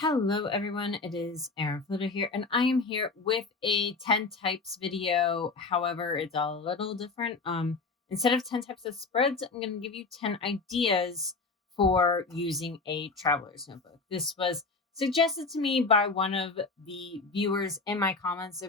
Hello, everyone. It is Erin Floto here, and I am here with a 10 types video. However, it's a little different. Instead of 10 types of spreads, I'm going to give you 10 ideas for using a traveler's notebook. This was suggested to me by one of the viewers in my comments.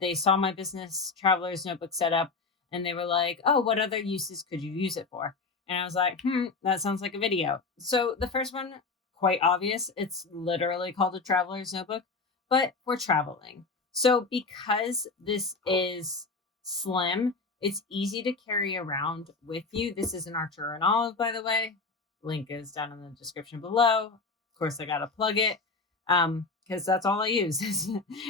They saw my business traveler's notebook setup and they were like, oh, what other uses could you use it for? And I was like, that sounds like a video. So the first one, quite obvious. It's literally called a traveler's notebook, but we're traveling. So because this is slim, it's easy to carry around with you. This is an Archer and Olive, by the way. Link is down in the description below. Of course, I got to plug it because that's all I use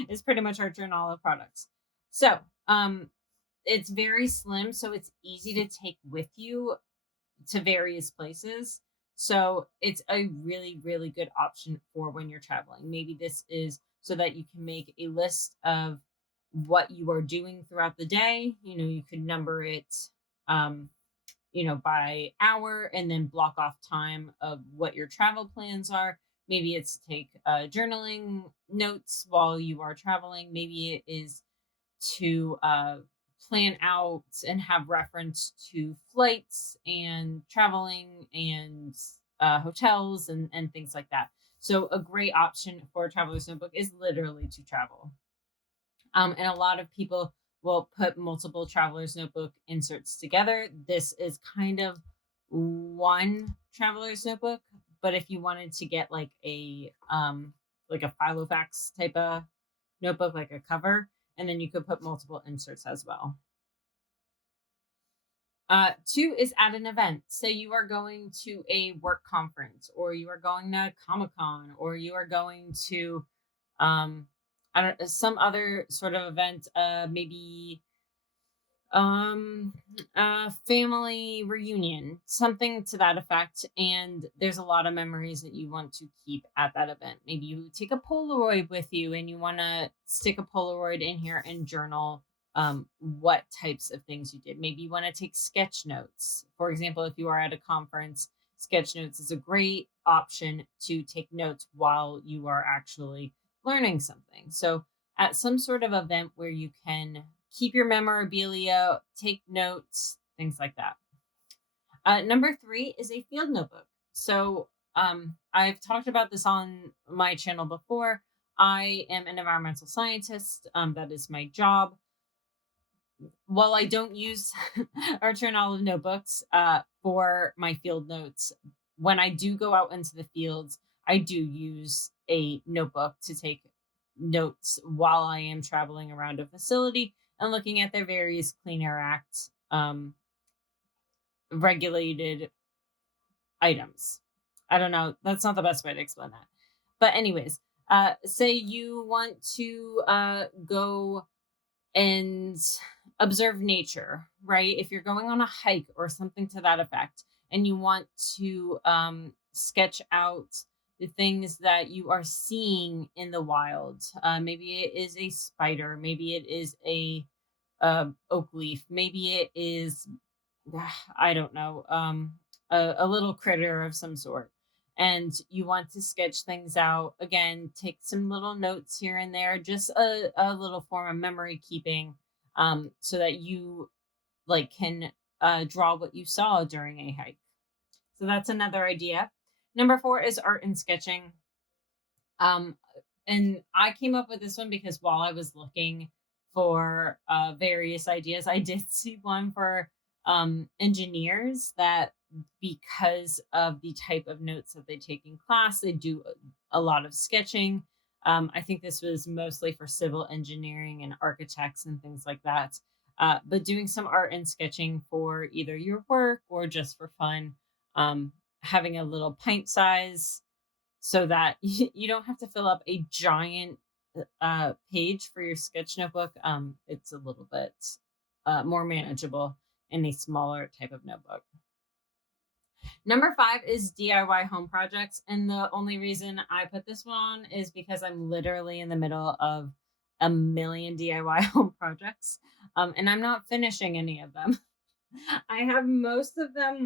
is pretty much Archer and Olive products. So it's very slim, so it's easy to take with you to various places. So it's a really, really good option for when you're traveling. Maybe this is so that you can make a list of what you are doing throughout the day. You could number it, um, by hour and then block off time of what your travel plans are. Maybe it's to take journaling notes while you are traveling. Maybe it is to plan out and have reference to flights and traveling and hotels and things like that. So a great option for a traveler's notebook is literally to travel. And a lot of people will put multiple traveler's notebook inserts together. This is kind of one traveler's notebook, but if you wanted to get like a Filofax type of notebook, like a cover, and then you could put multiple inserts as well. Two is at an event. Say you are going to a work conference, or you are going to Comic Con, or you are going to I don't some other sort of event, maybe family reunion, something to that effect, and there's a lot of memories that you want to keep at that event. Maybe you take a Polaroid with you and you want to stick a Polaroid in here and journal what types of things you did. Maybe you want to take sketch notes. For example, if you are at a conference, sketch notes is a great option to take notes while you are actually learning something. So at some sort of event where you can keep your memorabilia, take notes, things like that. Number three is a field notebook. So I've talked about this on my channel before. I am an environmental scientist. That is my job. While I don't use Archer and Olive notebooks for my field notes, when I do go out into the fields, I do use a notebook to take notes while I am traveling around a facility and looking at their various Clean Air Act regulated items. I don't know. That's not the best way to explain that. But anyways, say you want to go and observe nature, right? If you're going on a hike or something to that effect, and you want to sketch out the things that you are seeing in the wild. Maybe it is a spider, maybe it is a oak leaf, maybe it is, I don't know, a little critter of some sort. And you want to sketch things out. Again, take some little notes here and there, just a little form of memory keeping, so that you can draw what you saw during a hike. So that's another idea. Number four is art and sketching. Um, and I came up with this one because while I was looking for various ideas, I did see one for engineers that, because of the type of notes that they take in class, they do a lot of sketching. I think this was mostly for civil engineering and architects and things like that. But doing some art and sketching for either your work or just for fun, having a little pint size so that you don't have to fill up a giant page for your sketch notebook. It's a little bit more manageable in a smaller type of notebook. Number five is DIY home projects. And the only reason I put this one on is because I'm literally in the middle of a million DIY home projects. And I'm not finishing any of them. I have most of them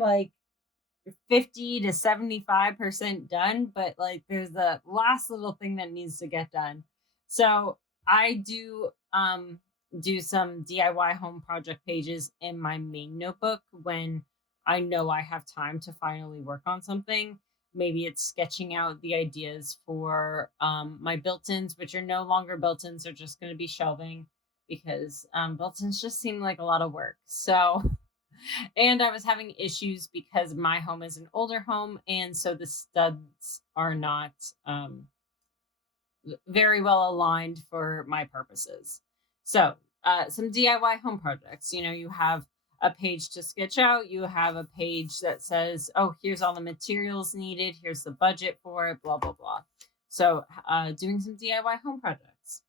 50 to 75% done, but like there's the last little thing that needs to get done. So I do some DIY home project pages in my main notebook when I know I have time to finally work on something. Maybe it's sketching out the ideas for my built-ins, which are no longer built-ins, they're just going to be shelving because built-ins just seem like a lot of work. So and I was having issues because my home is an older home, and so the studs are not very well aligned for my purposes. So, some DIY home projects. You know, you have a page to sketch out, you have a page that says, oh, here's all the materials needed, here's the budget for it, blah, blah, blah. So, doing some DIY home projects.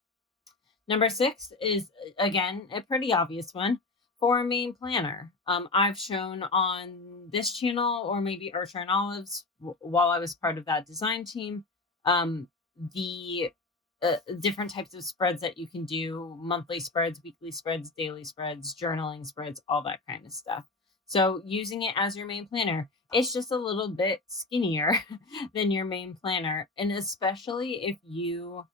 Number six is, again, a pretty obvious one for a main planner. I've shown on this channel, or maybe Archer and Olives, while I was part of that design team, the different types of spreads that you can do: monthly spreads, weekly spreads, daily spreads, journaling spreads, all that kind of stuff. So, using it as your main planner, it's just a little bit skinnier than your main planner. And especially if you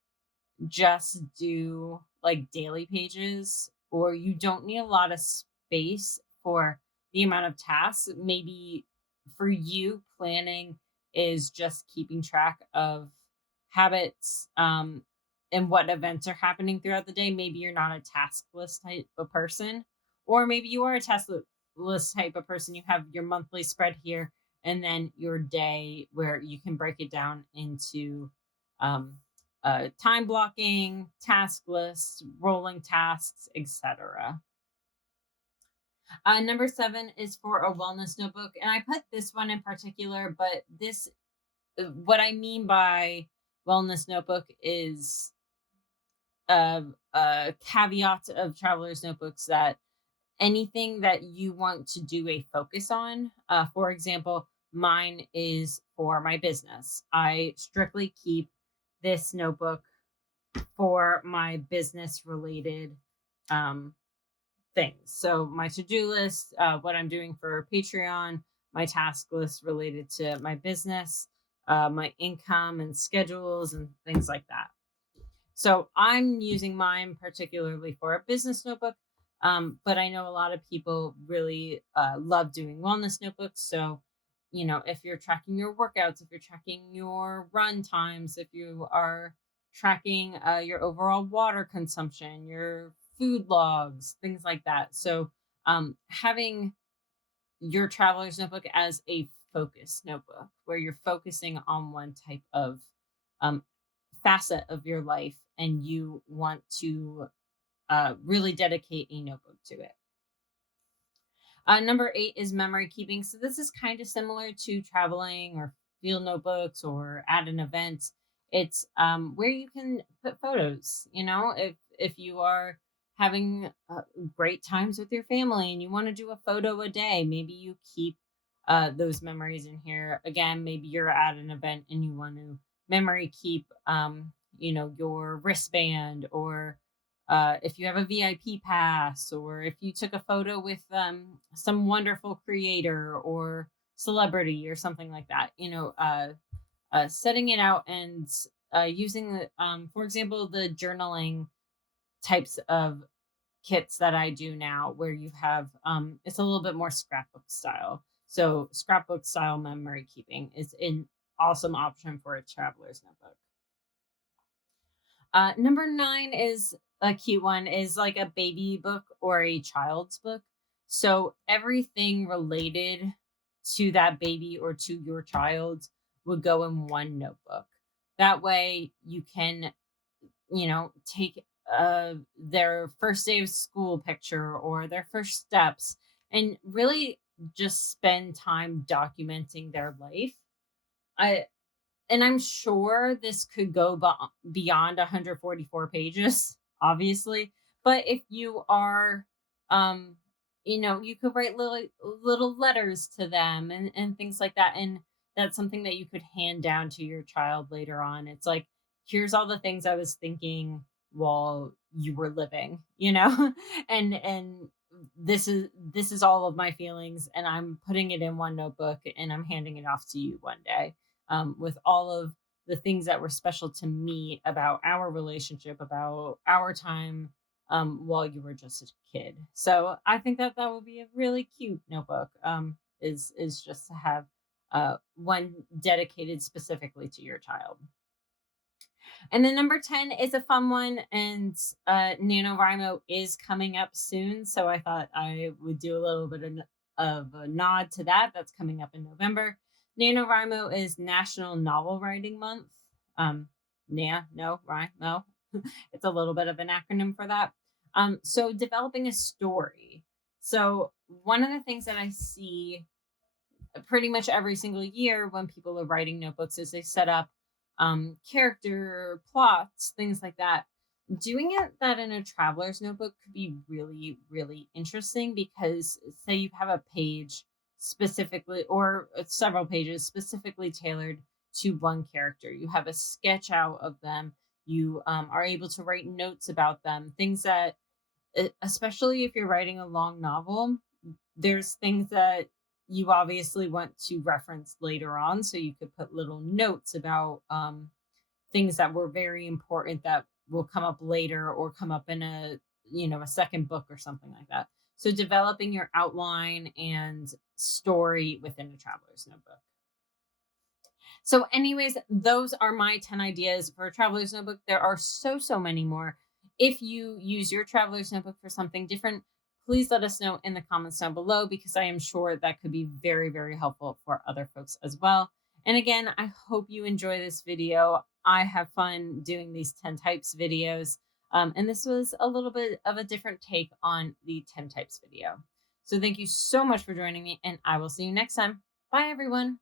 just do like daily pages, or you don't need a lot of space for the amount of tasks. Maybe for you, planning is just keeping track of habits, and what events are happening throughout the day. Maybe you're not a task list type of person, or maybe you are a list type of person. You have your monthly spread here, and then your day where you can break it down into um, time blocking, task lists, rolling tasks, etc. Number seven is for a wellness notebook, and I put this one in particular, but what I mean by wellness notebook is a caveat of traveler's notebooks that anything that you want to do a focus on. For example, mine is for my business. I strictly keep this notebook for my business related um, things. So my to-do list, what I'm doing for Patreon, my task list related to my business, my income and schedules and things like that. So I'm using mine particularly for a business notebook. But I know a lot of people really love doing wellness notebooks. So, you know, if you're tracking your workouts, if you're tracking your run times, if you are tracking your overall water consumption, your food logs, things like that. So, having your traveler's notebook as a focus notebook where you're focusing on one type of um, facet of your life and you want to really dedicate a notebook to it. Number eight is memory keeping. So this is kind of similar to traveling or field notebooks or at an event. It's where you can put photos. You know, if you are having great times with your family and you want to do a photo a day, maybe you keep those memories in here. Again, maybe you're at an event and you want to memory keep, you know, your wristband, or if you have a VIP pass, or if you took a photo with some wonderful creator or celebrity or something like that, you know, setting it out and using, for example, the journaling types of kits that I do now, where you have, it's a little bit more scrapbook style. So, scrapbook style memory keeping is an awesome option for a traveler's notebook. Number nine is a cute one, is like a baby book or a child's book. So everything related to that baby or to your child would go in one notebook. That way you can, you know, take their first day of school picture or their first steps and really just spend time documenting their life. I and I'm sure this could go beyond 144 pages, obviously. But if you are, um, you know, you could write little letters to them and things like that. And that's something that you could hand down to your child later on. It's like, here's all the things I was thinking while you were living, you know, and this is all of my feelings, and I'm putting it in one notebook, and I'm handing it off to you one day, with all of the things that were special to me about our relationship, about our time, while you were just a kid. So I think that that would be a really cute notebook. Is just to have one dedicated specifically to your child. And then number 10 is a fun one, and NaNoWriMo is coming up soon. So I thought I would do a little bit of a nod to that. That's coming up in November. NaNoWriMo is National Novel Writing Month. No. It's a little bit of an acronym for that. So developing a story. So one of the things that I see pretty much every single year when people are writing notebooks is they set up character plots, things like that. Doing it that in a traveler's notebook could be really, really interesting, because say you have a page specifically, or several pages specifically tailored to one character. You have a sketch out of them. You are able to write notes about them, things that, especially if you're writing a long novel, there's things that you obviously want to reference later on. So you could put little notes about things that were very important that will come up later, or come up in a second book or something like that. So developing your outline and story within a traveler's notebook. So, anyways, those are my 10 ideas for a traveler's notebook. There are so many more. If you use your traveler's notebook for something different, please let us know in the comments down below, because I am sure that could be very, very helpful for other folks as well. And again, I hope you enjoy this video. I have fun doing these 10 types videos. And this was a little bit of a different take on the 10 types video. So thank you so much for joining me, and I will see you next time. Bye, everyone.